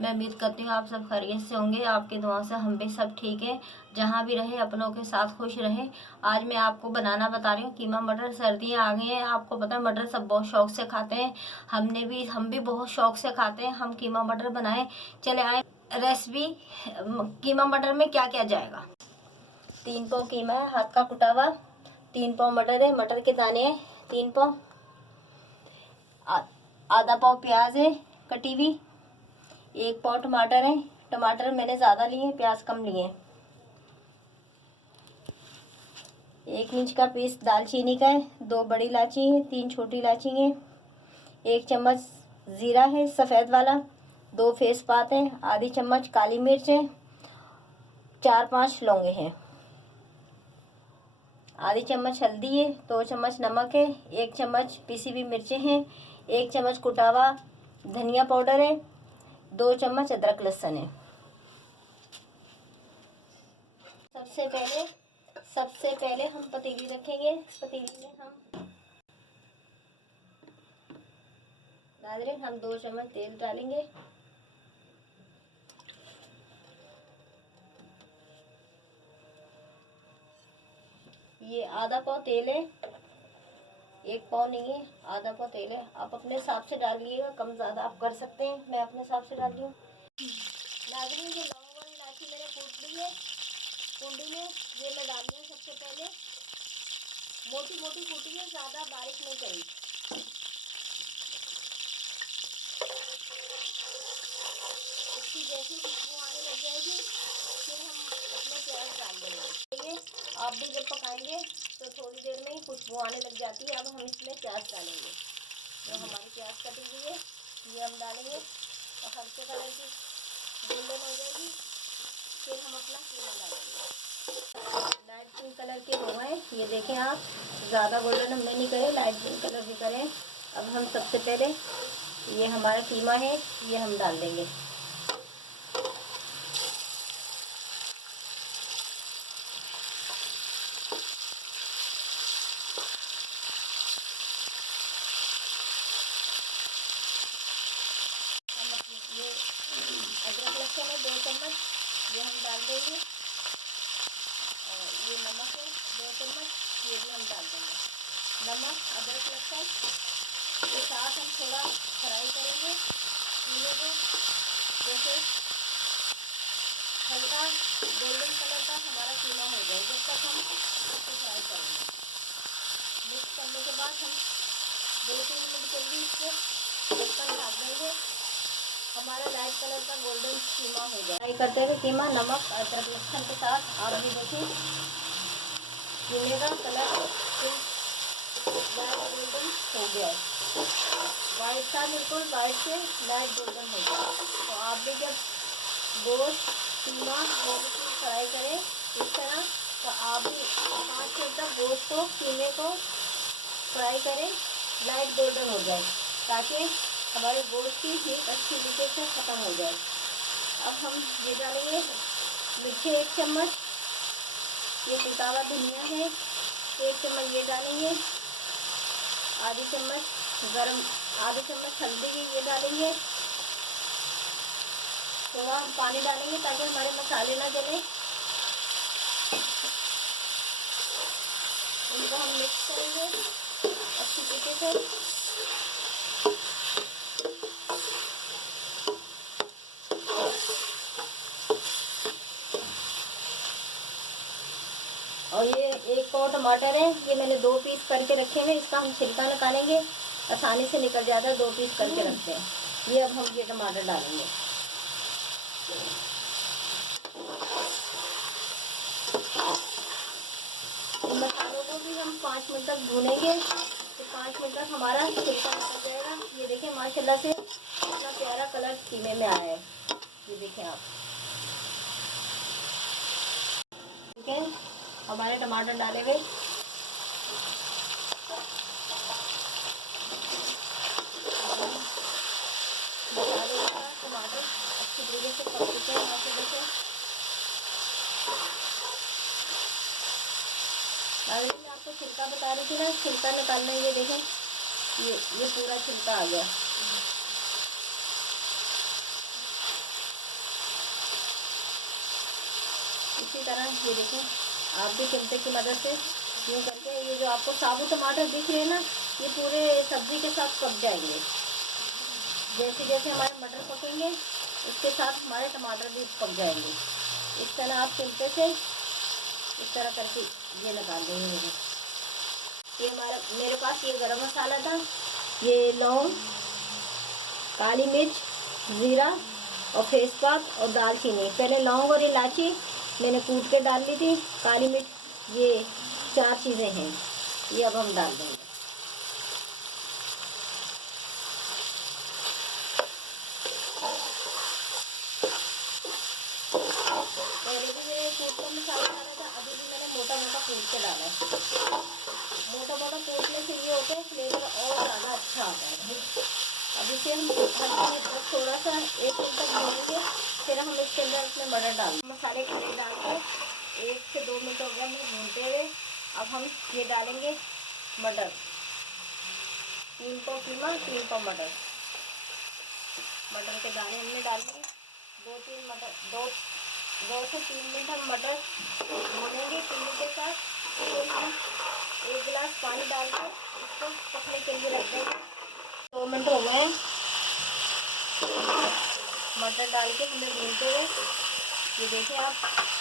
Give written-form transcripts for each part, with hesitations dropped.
मैं उम्मीद करती हूँ आप सब खैरियत से होंगे। आपके दुआ से हम भी सब ठीक है। जहाँ भी रहे अपनों के साथ खुश रहे। आज मैं आपको बनाना बता रही हूँ कीमा मटर। सर्दियाँ आ गई हैं, आपको पता है मटर सब बहुत शौक से खाते हैं। हम भी बहुत शौक से खाते हैं। हम कीमा मटर बनाएं। चले आए रेसिपी। कीमा मटर में क्या क्या जाएगा। 3 पाव कीमा है हाथ का कुटा हुआ, 3 पाव मटर है, मटर के दाने हैं 3 पाव, आधा पाव प्याज है कटी हुई, 1 पाव टमाटर है। टमाटर मैंने ज़्यादा लिए हैं, प्याज कम लिए हैं। 1 इंच का पीस दालचीनी का है, 2 बड़ी इलायची है, 3 छोटी इलायची है, 1 चम्मच ज़ीरा है सफ़ेद वाला, 2 तेज़पात हैं, आधी चम्मच काली मिर्च है, 4-5 लौंगे हैं, आधी चम्मच हल्दी है, 2 चम्मच नमक है, 1 चम्मच पिसी हुई मिर्चें हैं, 1 चम्मच कुटा हुआ धनिया पाउडर है, 2 चम्मच अदरक लहसुन है। सबसे पहले हम पतीली रखेंगे। पतीली में हम 2 चम्मच तेल डालेंगे। ये आधा पाव तेल है, 1 पाव नहीं है, आधा पाव तेल है। आप अपने हिसाब से डालिएगा, कम ज़्यादा आप कर सकते हैं। मैं अपने हिसाब से डाल रही हूँ। नाज़रीन, ये लौंग और इलायची मैंने कूट ली है कुंडी में। ये मैं डाल रही हूँ सबसे पहले। मोटी मोटी कूटी है, ज़्यादा बारीक नहीं करी। इसकी जैसी खुशबू आने लग जाएगी फिर हम इसमें प्याज डाल देंगे। आप भी जब पकाएंगे तो थोड़ी देर में ही खुशबू आने लग जाती है। अब हम इसमें प्याज डालेंगे। जो हमारी प्याज कटी हुई है ये हम डालेंगे और हल्के कलर की गोल्डन हो जाएगी। फिर हम अपना कीमा डालेंगे। लाइट पिंक कलर के हो गए, ये देखें आप। ज़्यादा गोल्डन हमने नहीं करे, लाइट पिंक कलर भी करें। अब हम सबसे पहले ये हमारा कीमा है ये हम डाल देंगे। ये अदरक लहसुन है 2 चम्मच, ये हम डाल देंगे। और ये नमक है 2 चम्मच, ये भी हम डाल देंगे। नमक अदरक लहसुन के साथ हम थोड़ा फ्राई करेंगे कीमे को। जैसे हल्का गोल्डन कलर का हमारा कीमा हो जाए जब तक हम इसको फ्राई करेंगे। मिक्स करने के बाद हम 2-3 मिनट के लिए इसको ढक्कन ढक देंगे। हमारा लाइट कलर का गोल्डन कीमा हो जाए। फ्राई करते हुए कीमा नमक अदरक लहसुन के साथ आप भी देखिए कीमे का कलर लाइट गोल्डन हो गया है। वाइट का बिल्कुल वाइट से लाइट गोल्डन हो गया। तो आप भी जब गोश्त कीमा फ्राई करें इस तरह, तो आप भी 5 मिनट तक गोश्त को कीमे को फ्राई करें लाइट गोल्डन हो जाए, ताकि हमारे गोश्त की हीट अच्छी तरीके से ख़त्म हो जाए। अब हम ये डालेंगे मिर्ची 1 चम्मच, ये पिसा हुआ धनिया है 1 चम्मच ये डालेंगे, आधी चम्मच हल्दी ये डालेंगे। थोड़ा हम पानी डालेंगे ताकि हमारे मसाले ना जले। इनको हम मिक्स करेंगे अच्छी तरीके से। और ये 1 पाव टमाटर है, ये मैंने 2 पीस करके रखे हैं। इसका हम छिलका निकालेंगे, आसानी से निकल जाता है। 2 पीस करके रखते हैं। ये अब हम ये टमाटर डालेंगे। इन मसालों को भी हम 5 मिनट तक भूनेंगे। तो 5 मिनट तक हमारा छिलका निकल जाएगा। ये देखें माशाल्लाह से कितना प्यारा कलर कीमे में आया है। ये देखें आप, ठीक है। हमारे टमाटर डाले गए। टमाटर अच्छी तरीके से पक चुके हैं माशाल्लाह से। मैं आपको छिलका बता रही थी ना, छिलका निकालना। ये देखें ये पूरा छिलका आ गया। इसी तरह ये देखें, आप भी चिमटे की मदद से यूँ करके ये जो आपको साबुत टमाटर दिख रहे हैं ना, ये पूरे सब्ज़ी के साथ पक जाएंगे। जैसे जैसे हमारे मटर पकेंगे उसके साथ हमारे टमाटर भी पक जाएंगे। इस तरह आप चिमटे से इस तरह करके ये निकाल देंगे। ये मेरे पास ये गरम मसाला था, ये लौंग, काली मिर्च, ज़ीरा और तेज़पात और दालचीनी। पहले लौंग और इलायची मैंने कूट के डाल ली थी, काली मिर्च, ये 4 चीज़ें हैं, ये अब हम डाल देंगे। पहले भी मैंने कूट कर मसाला डाला था, अभी भी मैंने मोटा मोटा कूट के डाला है। मोटा मोटा कूटने से ये होता है फ्लेवर और ज़्यादा अच्छा आता है। अब इसे हम थोड़ा सा 1 मिनट तक भूनेंगे, फिर हम इसके अंदर अपने मटर डाल मसाले खड़े डाल के 1 से 2 मिनट हो गया हमें भूनते हुए। अब हम ये डालेंगे मटर, 3 पाव कीमा, 3 पाव मटर के दाने हमने डालेंगे। 2 से 3 मिनट हम मटर भूनेंगे कीमे के साथ। फिर हम 1 गिलास पानी डाल के इसको पकने के लिए रख देंगे। 2 मिनट हो गए, मटर डाल के हमने भूनते हुए। ये देखें आप,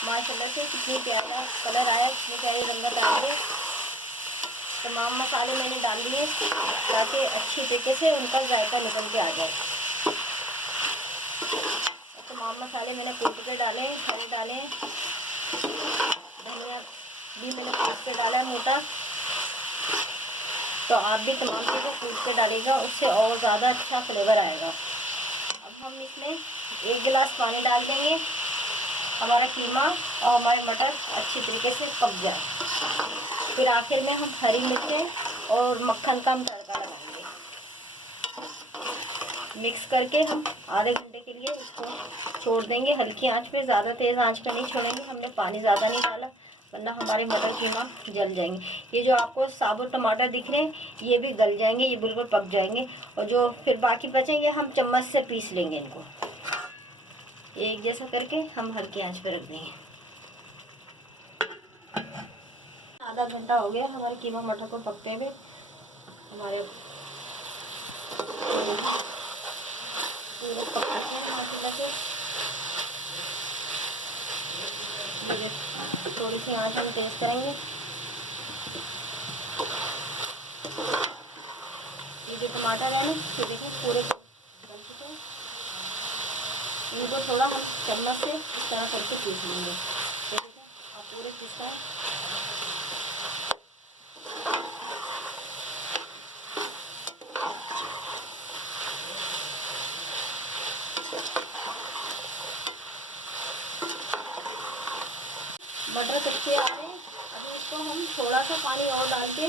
माशाल्लाह से कितनी प्यारा कलर आया, कितनी प्यारी रंगत आ रही है। तमाम मसाले मैंने डाल दिए ताकि अच्छी तरीके से उनका जायका निकल के आ जाए। तमाम मसाले मैंने कूट के डाले, हरे डाले, धनिया भी मैंने कूट के डाला है मोटा। तो आप भी तमाम चीज़ें कूट के डालेगा, उससे और ज़्यादा अच्छा फ्लेवर आएगा। अब हम इसमें 1 गिलास पानी डाल देंगे, हमारा कीमा और हमारे मटर अच्छी तरीके से पक जाए। फिर आखिर में हम हरी मिर्चें और मक्खन का हम तड़का लगाएंगे। मिक्स करके हम आधे घंटे के लिए इसको छोड़ देंगे हल्की आंच पे, ज़्यादा तेज़ आंच पे नहीं छोड़ेंगे। हमने पानी ज़्यादा नहीं डाला वरना हमारे मटर कीमा जल जाएंगे। ये जो आपको साबुत टमाटर दिख रहे हैं ये भी गल जाएंगे, ये बिल्कुल पक जाएंगे। और जो फिर बाकी बचेंगे हम चम्मच से पीस लेंगे इनको, एक जैसा करके हम हल्की आंच पे रख देंगे। आधा घंटा हो गया हमारे कीमा मटर को पकते हुए। हमारे पूरे पक चुके हैं माशाल्लाह से। थोड़ी सी आंच हम तेज़ करेंगे। ये जो टमाटर है ना, ये देखिए पूरे बन चुके हैं। इनको थोड़ा हम चम्मच से इस तरह करके पीस लेंगे। ये देखिए आप पूरे पीस रहे हैं। मटर कच्चे आ रहे हैं, अभी इसको हम थोड़ा सा पानी और डाल के,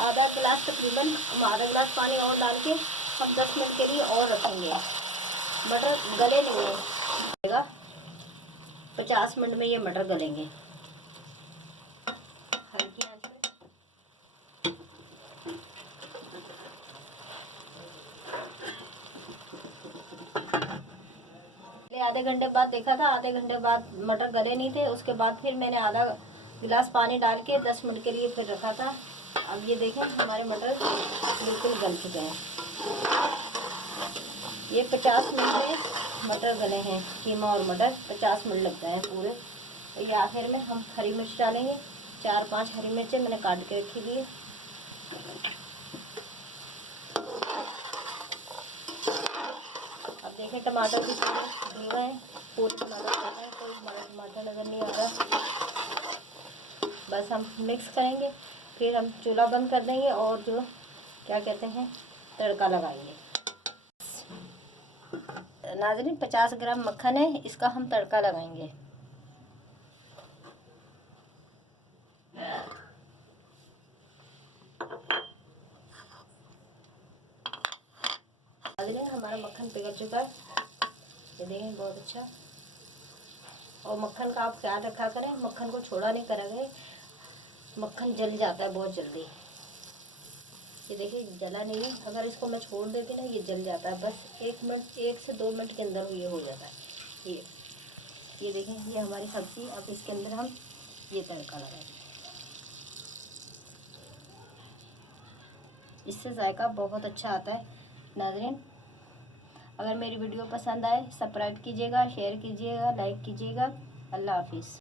आधा गिलास तकरीबन, आधा गिलास पानी और डाल के हम 10 मिनट के लिए और रखेंगे। मटर गले नहीं है, 50 मिनट में ये मटर गलेंगे हल्की आंच पे। आधे घंटे बाद देखा था, आधे घंटे बाद मटर गले नहीं थे। उसके बाद फिर मैंने आधा गिलास पानी डाल के 10 मिनट के लिए फिर रखा था। अब ये देखें हमारे मटर बिल्कुल गल चुके हैं। ये 50 मिनट में मटर गले हैं, कीमा और मटर 50 मिनट लगता है पूरे। तो ये आखिर में हम हरी मिर्च डालेंगे, 4-5 हरी मिर्चें मैंने काट के रखी थी। अब देखें टमाटर भी पूरे गल गए हैं, पूरे टमाटर गल गए हैं, कोई टमाटर नज़र नहीं आ रहा। बस हम मिक्स करेंगे, फिर हम चूल्हा बंद कर देंगे और जो क्या कहते हैं तड़का लगाएंगे। नाज़रीन 50 ग्राम मक्खन है, इसका हम तड़का लगाएंगे। नाज़रीन हमारा मक्खन पिघल चुका है, ये देखें बहुत अच्छा। और मक्खन का आप ख्याल रखा करें, मक्खन को छोड़ा नहीं करेंगे, मक्खन जल जाता है बहुत जल्दी। ये देखिए जला नहीं है, अगर इसको मैं छोड़ देती ना ये जल जाता है। बस 1 मिनट, 1 से 2 मिनट के अंदर ये हो जाता है। ये ये देखें, ये हमारी सब्ज़ी। अब इसके अंदर हम ये तड़का लगाएंगे। इससे जायका बहुत अच्छा आता है। नाज़रीन, अगर मेरी वीडियो पसंद आए सब्सक्राइब कीजिएगा, शेयर कीजिएगा, लाइक कीजिएगा। अल्लाह हाफिज़।